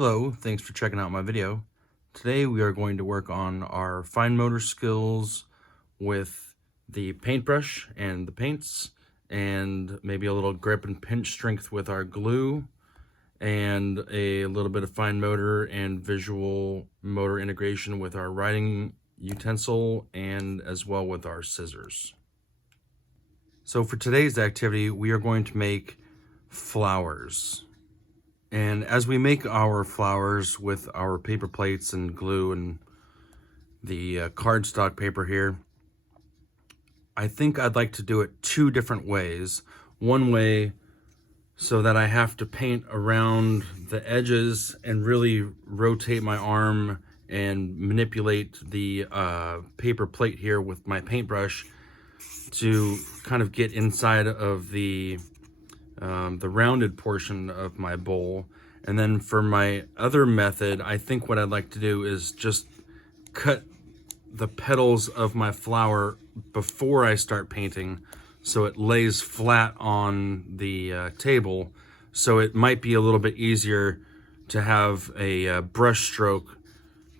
Hello, thanks for checking out my video. Today we are going to work on our fine motor skills with the paintbrush and the paints, and maybe a little grip and pinch strength with our glue, and a little bit of fine motor and visual motor integration with our writing utensil and as well with our scissors. So for today's activity, we are going to make flowers. And as we make our flowers with our paper plates and glue and the cardstock paper here, I think I'd like to do it two different ways. One way so that I have to paint around the edges and really rotate my arm and manipulate the paper plate here with my paintbrush to kind of get inside of the rounded portion of my bowl. And then for my other method, I think what I'd like to do is just cut the petals of my flower before I start painting so it lays flat on the table. So it might be a little bit easier to have a brush stroke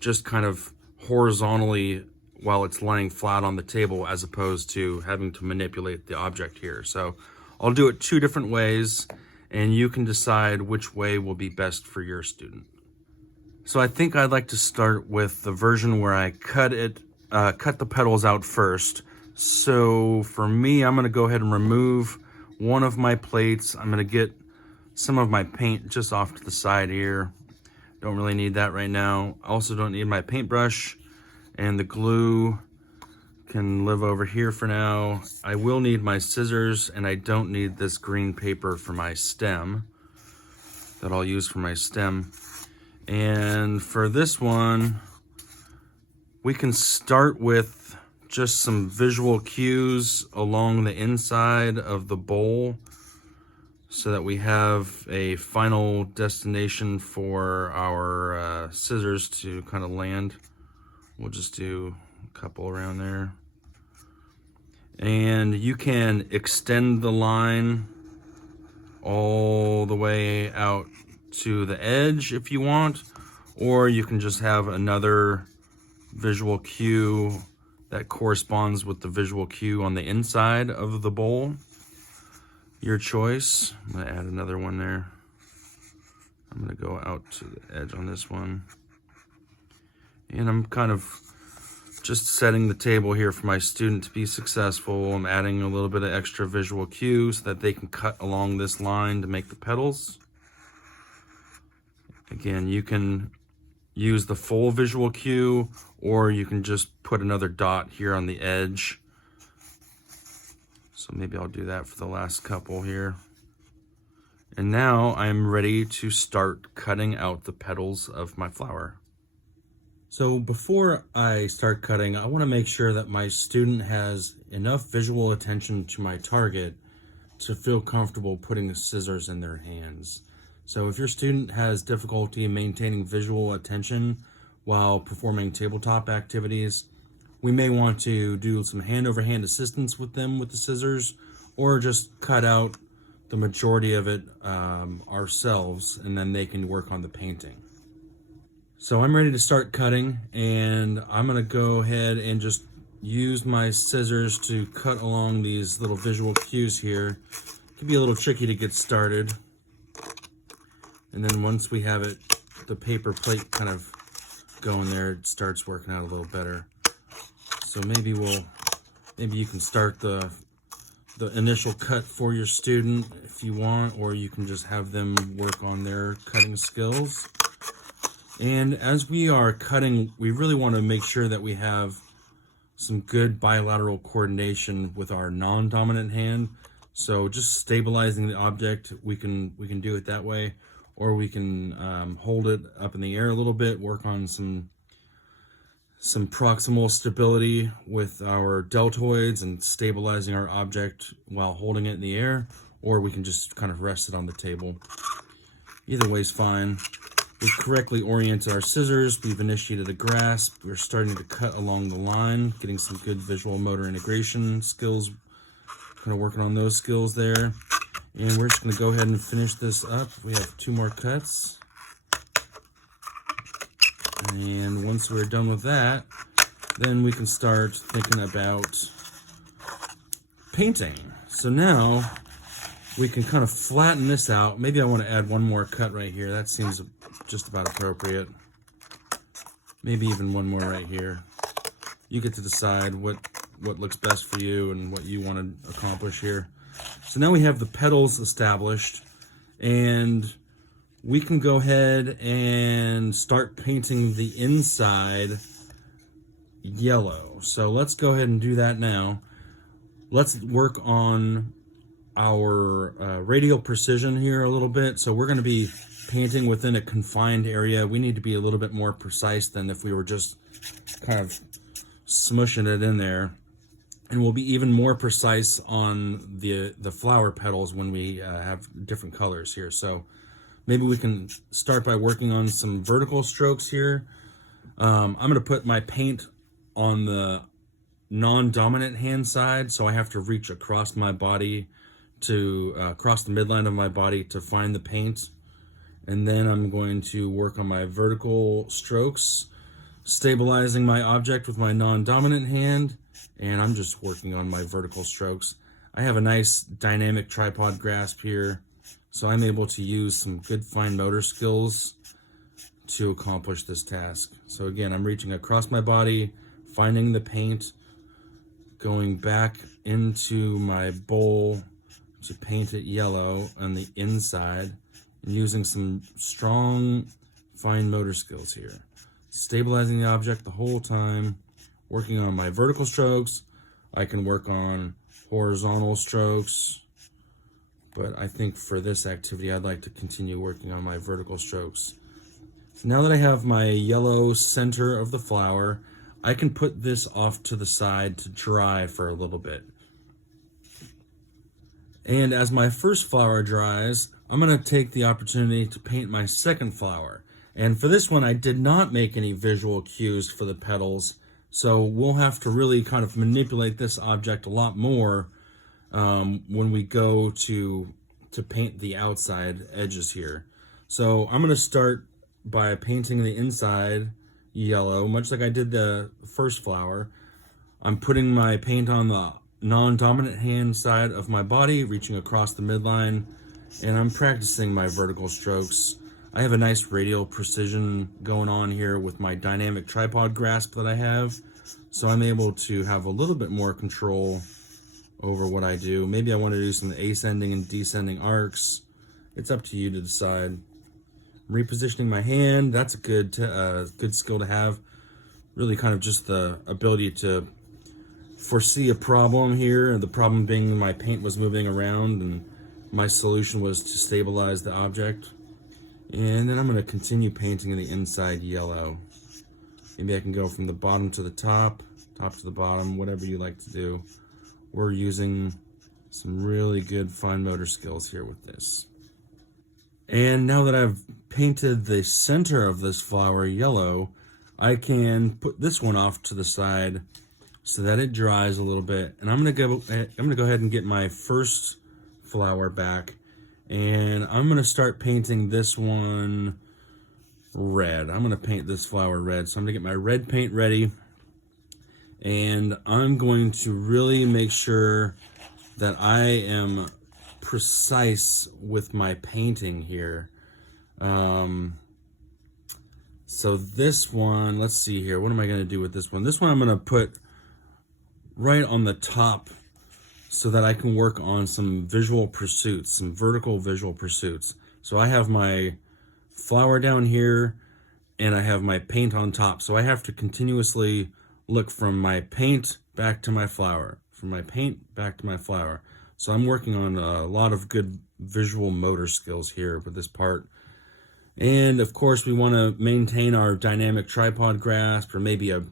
just kind of horizontally while it's laying flat on the table, as opposed to having to manipulate the object here. So I'll do it two different ways, and you can decide which way will be best for your student. So I think I'd like to start with the version where I cut the petals out first. So for me, I'm gonna go ahead and remove one of my plates. I'm gonna get some of my paint just off to the side here. Don't really need that right now. I also don't need my paintbrush, and the glue can live over here for now. I will need my scissors, and I don't need this green paper for my stem that I'll use for my stem. And for this one, we can start with just some visual cues along the inside of the bowl so that we have a final destination for our scissors to kind of land. We'll just do a couple around there. And you can extend the line all the way out to the edge if you want, or you can just have another visual cue that corresponds with the visual cue on the inside of the bowl. Your choice. I'm gonna add another one there. I'm gonna go out to the edge on this one. And I'm kind of just setting the table here for my student to be successful. I'm adding a little bit of extra visual cue so that they can cut along this line to make the petals. Again, you can use the full visual cue, or you can just put another dot here on the edge. So maybe I'll do that for the last couple here. And now I'm ready to start cutting out the petals of my flower. So before I start cutting, I want to make sure that my student has enough visual attention to my target to feel comfortable putting the scissors in their hands. So if your student has difficulty maintaining visual attention while performing tabletop activities, we may want to do some hand-over-hand assistance with them with the scissors, or just cut out the majority of it ourselves, and then they can work on the painting. So I'm ready to start cutting, and I'm gonna go ahead and just use my scissors to cut along these little visual cues here. It can be a little tricky to get started. And then once we have it, the paper plate kind of going there, it starts working out a little better. So maybe you can start the initial cut for your student if you want, or you can just have them work on their cutting skills. And as we are cutting, we really want to make sure that we have some good bilateral coordination with our non-dominant hand. So just stabilizing the object, we can do it that way, or we can hold it up in the air a little bit, work on some proximal stability with our deltoids and stabilizing our object while holding it in the air, or we can just kind of rest it on the table. Either way is fine. We've correctly oriented our scissors. We've initiated a grasp. We're starting to cut along the line, getting some good visual motor integration skills, kind of working on those skills there. And we're just going to go ahead and finish this up. We have two more cuts. And once we're done with that, then we can start thinking about painting. So now we can kind of flatten this out. Maybe I want to add one more cut right here. That seems just about appropriate. Maybe even one more right here. You get to decide what looks best for you and what you want to accomplish here. So now we have the petals established, and we can go ahead and start painting the inside yellow. So let's go ahead and do that now. Let's work on our radial precision here a little bit. So we're going to be painting within a confined area. We need to be a little bit more precise than if we were just kind of smushing it in there. And we'll be even more precise on the flower petals when we have different colors here. So maybe we can start by working on some vertical strokes here. I'm going to put my paint on the non-dominant hand side, so I have to reach across my body to across the midline of my body to find the paint. And then I'm going to work on my vertical strokes, stabilizing my object with my non-dominant hand, and I'm just working on my vertical strokes. I have a nice dynamic tripod grasp here, so I'm able to use some good fine motor skills to accomplish this task. So again, I'm reaching across my body, finding the paint, going back into my bowl to paint it yellow on the inside, and using some strong fine motor skills here. Stabilizing the object the whole time, working on my vertical strokes. I can work on horizontal strokes, but I think for this activity, I'd like to continue working on my vertical strokes. So now that I have my yellow center of the flower, I can put this off to the side to dry for a little bit. And as my first flower dries, I'm going to take the opportunity to paint my second flower. And for this one, I did not make any visual cues for the petals, so we'll have to really kind of manipulate this object a lot more when we go to paint the outside edges here. So I'm going to start by painting the inside yellow, much like I did the first flower. I'm putting my paint on the non-dominant hand side of my body, reaching across the midline, and I'm practicing my vertical strokes. I have a nice radial precision going on here with my dynamic tripod grasp that I have, so I'm able to have a little bit more control over what I do. Maybe I want to do some ascending and descending arcs. It's up to you to decide. Repositioning my hand, that's a good skill to have. Really kind of just the ability to foresee a problem here, the problem being my paint was moving around and my solution was to stabilize the object. And then I'm going to continue painting the inside yellow. Maybe I can go from the bottom to the top to the bottom, whatever you like to do. We're using some really good fine motor skills here with this. And now that I've painted the center of this flower yellow, I can put this one off to the side so that it dries a little bit. And I'm gonna go ahead and get my first flower back, and I'm gonna start painting this one red. I'm gonna paint this flower red. So I'm gonna get my red paint ready, and I'm going to really make sure that I am precise with my painting here. So this one, let's see here. What am I going to do with this one? This one I'm going to put right on the top so that I can work on some visual pursuits, some vertical visual pursuits. So I have my flower down here and I have my paint on top. So I have to continuously look from my paint back to my flower, from my paint back to my flower. So I'm working on a lot of good visual motor skills here with this part. And of course we want to maintain our dynamic tripod grasp, or maybe a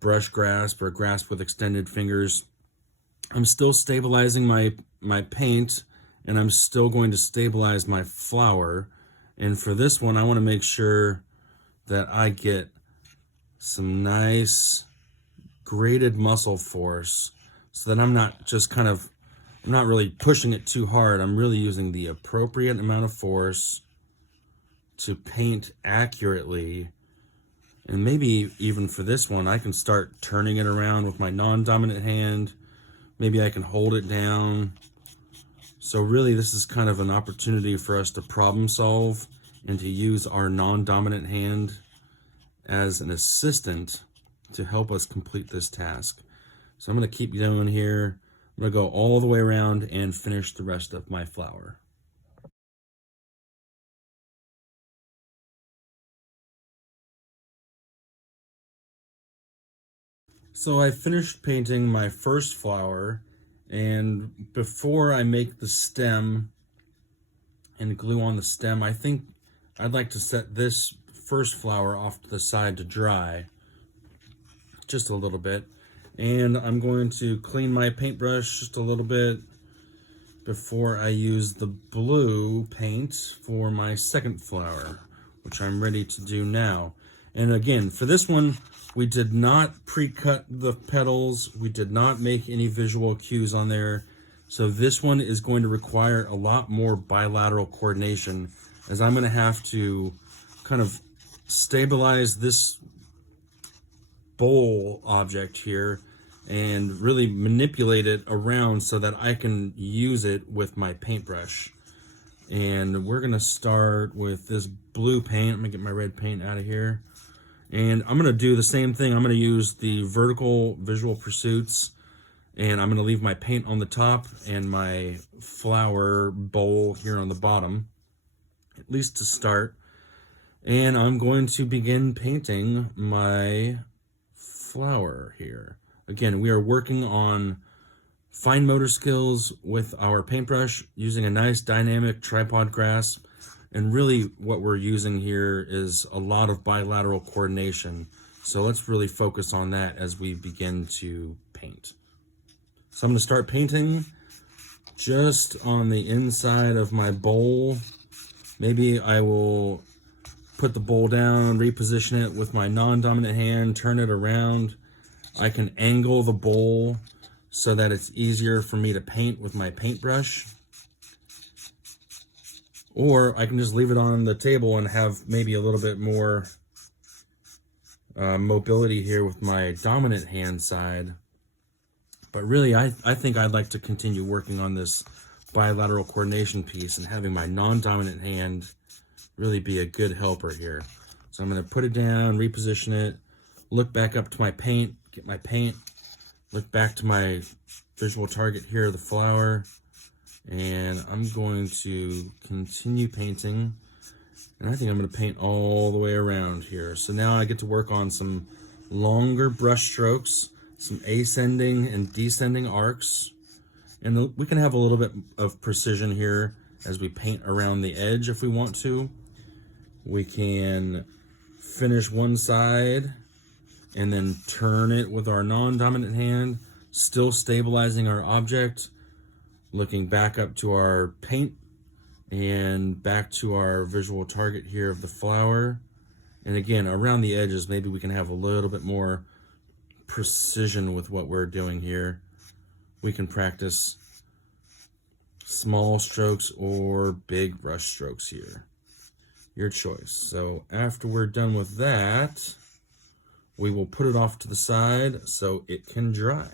brush grasp or a grasp with extended fingers. I'm still stabilizing my paint, and I'm still going to stabilize my flower. And for this one, I want to make sure that I get some nice graded muscle force so that I'm not just I'm not really pushing it too hard. I'm really using the appropriate amount of force to paint accurately And maybe even for this one, I can start turning it around with my non-dominant hand. Maybe I can hold it down. So really, this is kind of an opportunity for us to problem solve and to use our non-dominant hand as an assistant to help us complete this task. So I'm going to keep going here. I'm going to go all the way around and finish the rest of my flower. So I finished painting my first flower, and before I make the stem and glue on the stem, I think I'd like to set this first flower off to the side to dry just a little bit. And I'm going to clean my paintbrush just a little bit before I use the blue paint for my second flower, which I'm ready to do now. And again, for this one, we did not pre-cut the petals. We did not make any visual cues on there. So this one is going to require a lot more bilateral coordination, as I'm going to have to kind of stabilize this bowl object here and really manipulate it around so that I can use it with my paintbrush. And we're going to start with this blue paint. I'm going to get my red paint out of here. And I'm going to do the same thing. I'm going to use the vertical visual pursuits, and I'm going to leave my paint on the top and my flower bowl here on the bottom, at least to start. And I'm going to begin painting my flower here. Again, we are working on fine motor skills with our paintbrush using a nice dynamic tripod grasp. And really what we're using here is a lot of bilateral coordination. So let's really focus on that as we begin to paint. So I'm going to start painting just on the inside of my bowl. Maybe I will put the bowl down, reposition it with my non-dominant hand, turn it around. I can angle the bowl so that it's easier for me to paint with my paintbrush. Or I can just leave it on the table and have maybe a little bit more mobility here with my dominant hand side. But really, I think I'd like to continue working on this bilateral coordination piece and having my non-dominant hand really be a good helper here. So I'm going to put it down, reposition it, look back up to my paint, get my paint, look back to my visual target here, the flower, and I'm going to continue painting. And I think I'm going to paint all the way around here. So now I get to work on some longer brush strokes, some ascending and descending arcs. And we can have a little bit of precision here as we paint around the edge if we want to. We can finish one side and then turn it with our non-dominant hand, still stabilizing our object, looking back up to our paint and back to our visual target here of the flower. And again, around the edges, maybe we can have a little bit more precision with what we're doing here. We can practice small strokes or big brush strokes here. Your choice. So after we're done with that, we will put it off to the side so it can dry.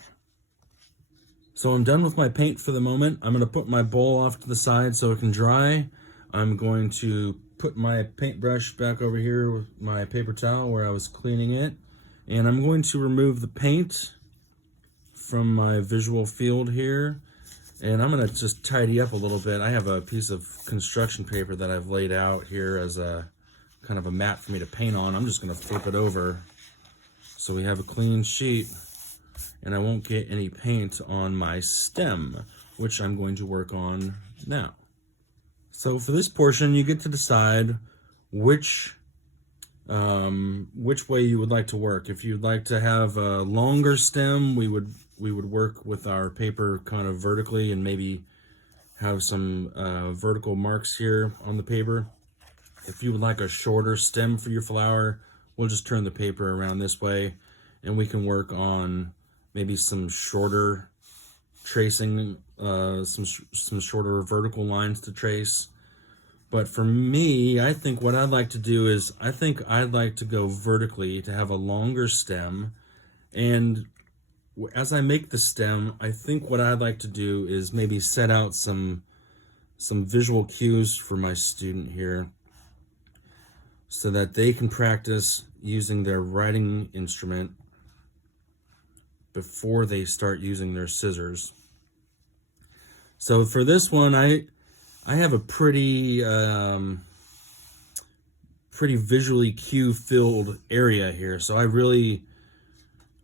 So I'm done with my paint for the moment. I'm going to put my bowl off to the side so it can dry. I'm going to put my paintbrush back over here with my paper towel where I was cleaning it. And I'm going to remove the paint from my visual field here. And I'm going to just tidy up a little bit. I have a piece of construction paper that I've laid out here as a kind of a mat for me to paint on. I'm just going to flip it over so we have a clean sheet. And I won't get any paint on my stem, which I'm going to work on now. So for this portion, you get to decide which way you would like to work. If you'd like to have a longer stem, we would work with our paper kind of vertically and maybe have some vertical marks here on the paper. If you would like a shorter stem for your flower, we'll just turn the paper around this way and we can work on maybe some shorter tracing, some shorter vertical lines to trace. But for me, I think what I'd like to do is, I think I'd like to go vertically to have a longer stem. And as I make the stem, I think what I'd like to do is maybe set out some visual cues for my student here so that they can practice using their writing instrument before they start using their scissors. So for this one, I have a pretty visually cue-filled area here. So I really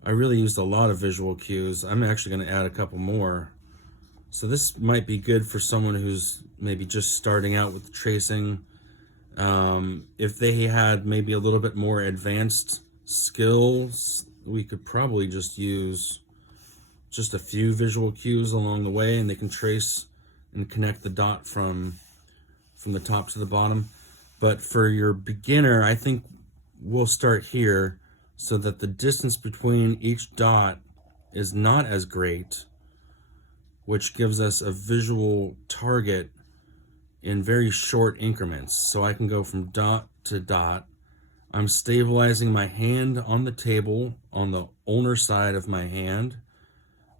used a lot of visual cues. I'm actually going to add a couple more. So this might be good for someone who's maybe just starting out with tracing. If they had maybe a little bit more advanced skills, we could probably just use just a few visual cues along the way, and they can trace and connect the dot from the top to the bottom. But for your beginner, I think we'll start here so that the distance between each dot is not as great, which gives us a visual target in very short increments. So I can go from dot to dot. I'm stabilizing my hand on the table on the ulnar side of my hand,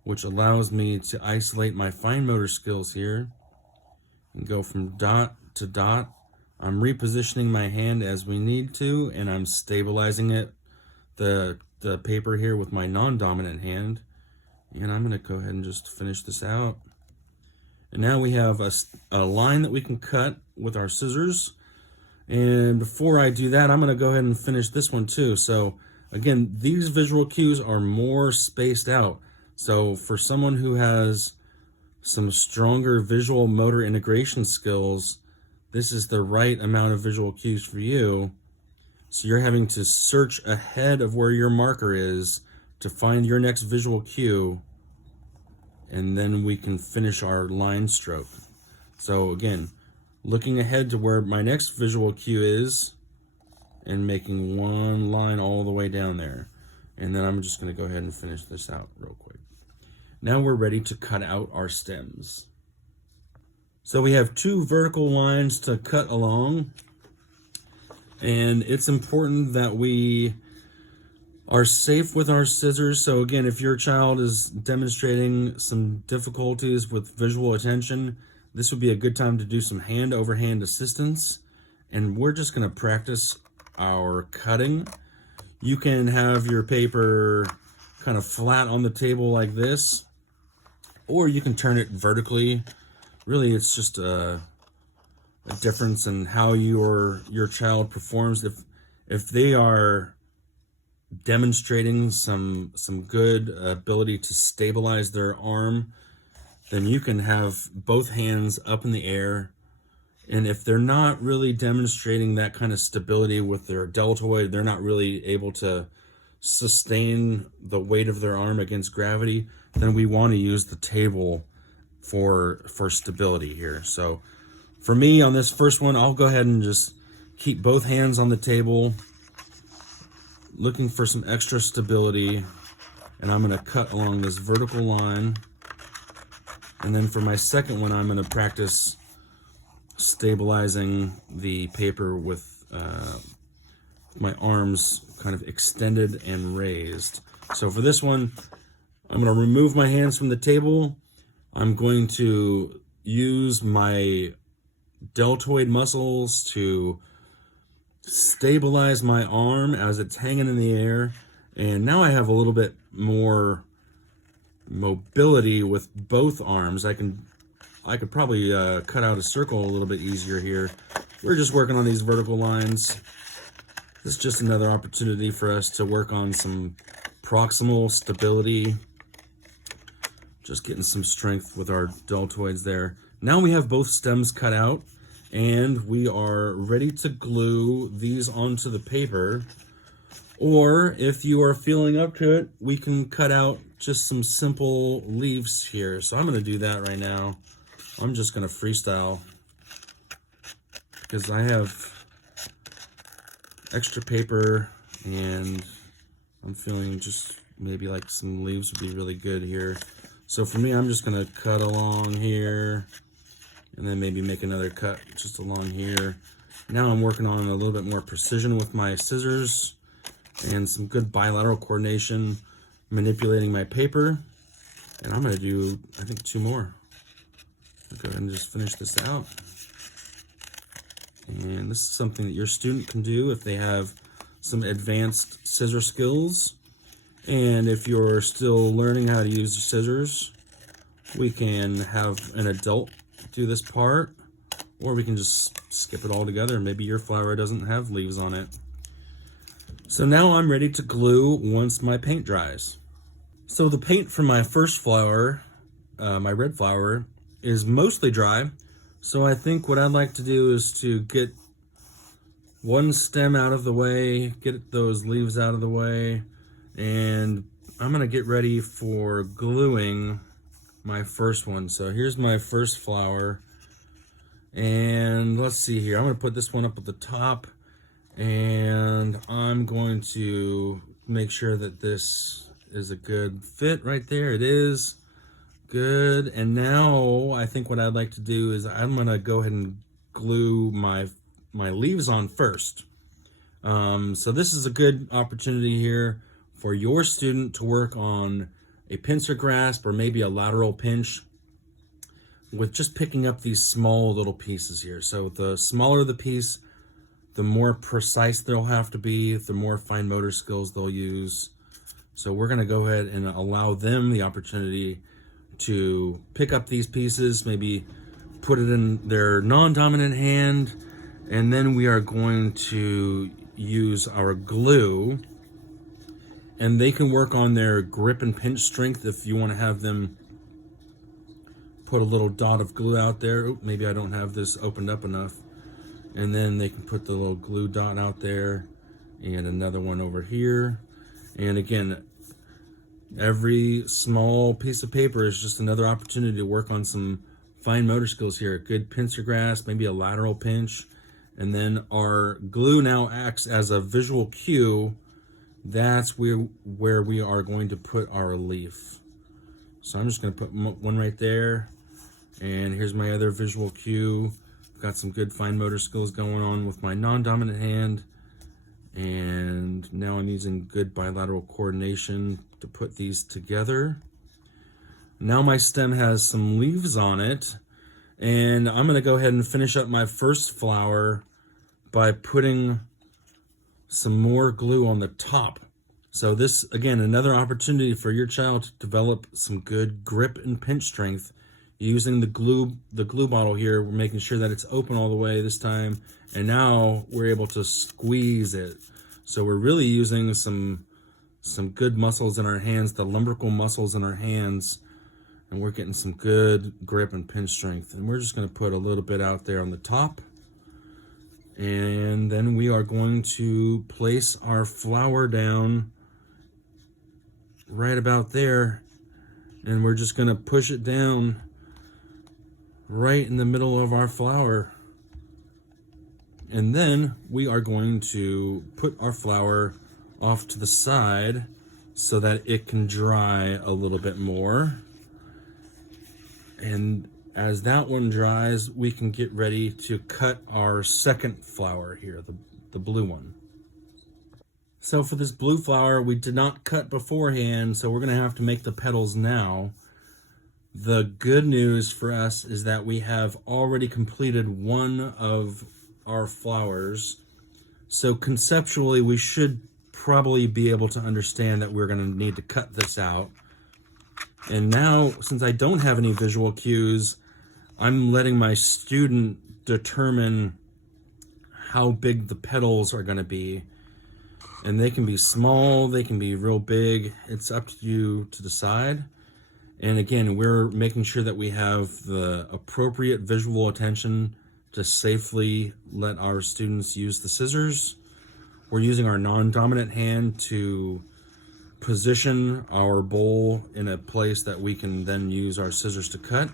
which allows me to isolate my fine motor skills here and go from dot to dot. I'm repositioning my hand as we need to, and I'm stabilizing it, the paper here, with my non-dominant hand. And I'm going to go ahead and just finish this out. And now we have a line that we can cut with our scissors. And before I do that, I'm going to go ahead and finish this one too. So again, these visual cues are more spaced out. So for someone who has some stronger visual motor integration skills, this is the right amount of visual cues for you. So you're having to search ahead of where your marker is to find your next visual cue, and then we can finish our line stroke. So again, looking ahead to where my next visual cue is and making one line all the way down there. And then I'm just going to go ahead and finish this out real quick. Now we're ready to cut out our stems. So we have two vertical lines to cut along, and it's important that we are safe with our scissors. So again, if your child is demonstrating some difficulties with visual attention, this would be a good time to do some hand over hand assistance. And we're just going to practice our cutting. You can have your paper kind of flat on the table like this, or you can turn it vertically. Really, it's just a difference in how your child performs. If they are demonstrating some good ability to stabilize their arm, then you can have both hands up in the air. And if they're not really demonstrating that kind of stability with their deltoid, they're not really able to sustain the weight of their arm against gravity, then we want to use the table for stability here. So for me, on this first one, I'll go ahead and just keep both hands on the table, looking for some extra stability, and I'm going to cut along this vertical line. And then for my second one, I'm going to practice stabilizing the paper with my arms kind of extended and raised. So for this one, I'm going to remove my hands from the table. I'm going to use my deltoid muscles to stabilize my arm as it's hanging in the air. And now I have a little bit more mobility with both arms. I could probably cut out a circle a little bit easier here. We're just working on these vertical lines. This is just another opportunity for us to work on some proximal stability. Just getting some strength with our deltoids there. Now we have both stems cut out, and we are ready to glue these onto the paper. Or if you are feeling up to it, we can cut out just some simple leaves here. So I'm going to do that right now. I'm just going to freestyle because I have extra paper and I'm feeling just maybe like some leaves would be really good here. So for me, I'm just going to cut along here and then maybe make another cut just along here. Now I'm working on a little bit more precision with my scissors and some good bilateral coordination, manipulating my paper. And I'm gonna do, I think, 2 more. I'll go ahead and just finish this out. And this is something that your student can do if they have some advanced scissor skills. And if you're still learning how to use the scissors, we can have an adult do this part, or we can just skip it all together. Maybe your flower doesn't have leaves on it. So now I'm ready to glue once my paint dries. So the paint for my first flower, my red flower, is mostly dry. So I think what I'd like to do is to get one stem out of the way, get those leaves out of the way, and I'm gonna get ready for gluing my first one. So here's my first flower, and let's see here. I'm gonna put this one up at the top, and I'm going to make sure that this is a good fit right there. It is good. And now I think what I'd like to do is I'm gonna go ahead and glue my leaves on first. So this is a good opportunity here for your student to work on a pincer grasp or maybe a lateral pinch with just picking up these small little pieces here. So the smaller the piece, the more precise they'll have to be, the more fine motor skills they'll use. So we're gonna go ahead and allow them the opportunity to pick up these pieces, maybe put it in their non-dominant hand, and then we are going to use our glue, and they can work on their grip and pinch strength if you want to have them put a little dot of glue out there. Oop, maybe I don't have this opened up enough. And then they can put the little glue dot out there and another one over here. And again, every small piece of paper is just another opportunity to work on some fine motor skills here. A good pincer grasp, maybe a lateral pinch. And then our glue now acts as a visual cue. That's where we are going to put our leaf. So I'm just going to put one right there. And here's my other visual cue. I've got some good fine motor skills going on with my non-dominant hand. And now I'm using good bilateral coordination to put these together. Now my stem has some leaves on it. And I'm going to go ahead and finish up my first flower by putting some more glue on the top. So this, again, another opportunity for your child to develop some good grip and pinch strength using the glue bottle here. We're making sure that it's open all the way this time, and now we're able to squeeze it. So we're really using some good muscles in our hands, the lumbrical muscles in our hands, and we're getting some good grip and pinch strength. And we're just going to put a little bit out there on the top. And then we are going to place our flower down right about there. And we're just going to push it down right in the middle of our flower. And then we are going to put our flower off to the side so that it can dry a little bit more. And as that one dries, we can get ready to cut our second flower here, the blue one. So for this blue flower, we did not cut beforehand, so we're gonna have to make the petals now. The good news for us is that we have already completed one of our flowers. So conceptually, we should probably be able to understand that we're gonna need to cut this out. And now, since I don't have any visual cues, I'm letting my student determine how big the petals are going to be. And they can be small, they can be real big. It's up to you to decide. And again, we're making sure that we have the appropriate visual attention to safely let our students use the scissors. We're using our non-dominant hand to position our bowl in a place that we can then use our scissors to cut.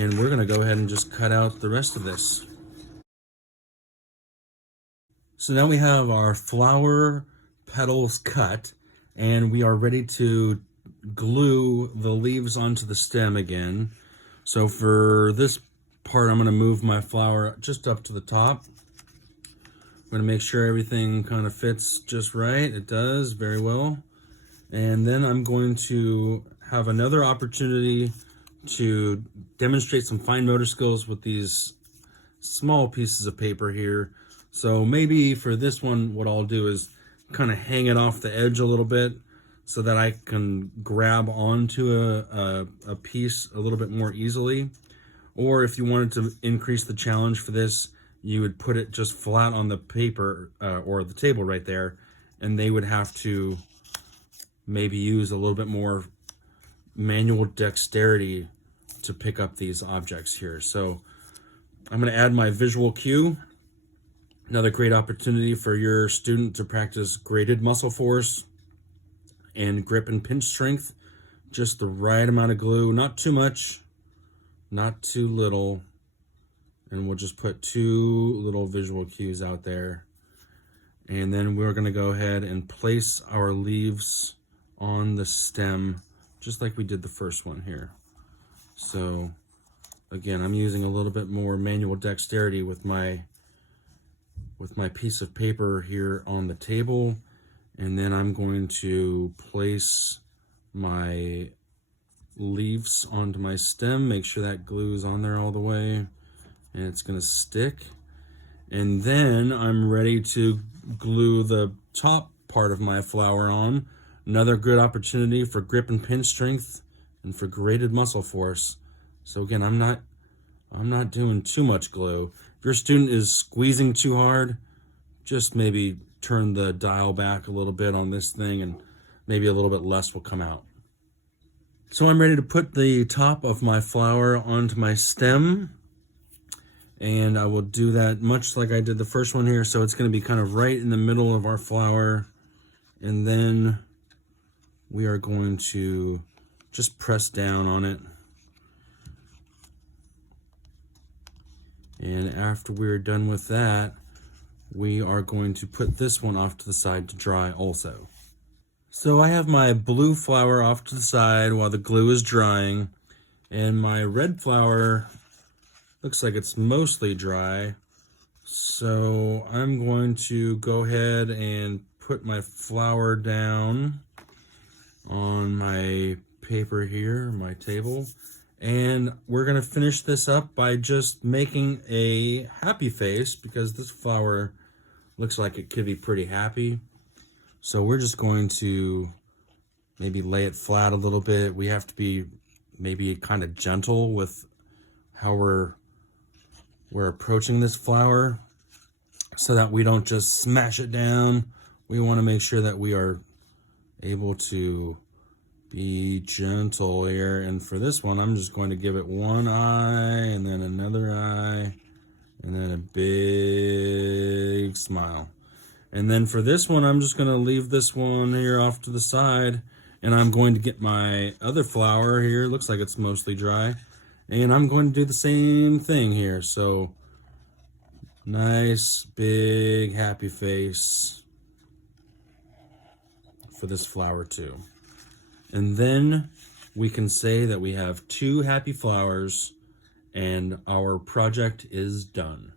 And we're gonna go ahead and just cut out the rest of this. So now we have our flower petals cut, and we are ready to glue the leaves onto the stem again. So for this part, I'm going to move my flower just up to the top. I'm going to make sure everything kind of fits just right. It does very well. And then I'm going to have another opportunity to demonstrate some fine motor skills with these small pieces of paper here. So maybe for this one, what I'll do is kind of hang it off the edge a little bit so that I can grab onto a piece a little bit more easily. Or if you wanted to increase the challenge for this, you would put it just flat on the paper or the table right there, and they would have to maybe use a little bit more manual dexterity to pick up these objects here. So I'm going to add my visual cue. Another great opportunity for your student to practice graded muscle force and grip and pinch strength. Just the right amount of glue, not too much, not too little. And we'll just put 2 little visual cues out there. And then we're going to go ahead and place our leaves on the stem, just like we did the first one here. So again, I'm using a little bit more manual dexterity with my piece of paper here on the table, and then I'm going to place my leaves onto my stem, make sure that glue is on there all the way, and it's going to stick. And then I'm ready to glue the top part of my flower on. Another good opportunity for grip and pinch strength and for graded muscle force. So again, I'm not doing too much glue. If your student is squeezing too hard, just maybe turn the dial back a little bit on this thing and maybe a little bit less will come out. So I'm ready to put the top of my flower onto my stem, and I will do that much like I did the first one here. So it's going to be kind of right in the middle of our flower, and then we are going to just press down on it. And after we're done with that, we are going to put this one off to the side to dry also. So I have my blue flower off to the side while the glue is drying, and my red flower looks like it's mostly dry. So I'm going to go ahead and put my flower down on my paper here, my table. And we're going to finish this up by just making a happy face, because this flower looks like it could be pretty happy. So we're just going to maybe lay it flat a little bit. We have to be maybe kind of gentle with how we're approaching this flower so that we don't just smash it down. We want to make sure that we are able to be gentle here. And for this one, I'm just going to give it one eye and then another eye and then a big smile. And then for this one, I'm just going to leave this one here off to the side, and I'm going to get my other flower here. Looks like it's mostly dry. And I'm going to do the same thing here. So nice big happy face for this flower too. And then we can say that we have 2 happy flowers and our project is done.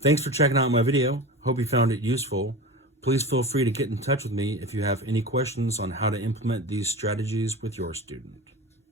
Thanks for checking out my video. Hope you found it useful. Please feel free to get in touch with me if you have any questions on how to implement these strategies with your student.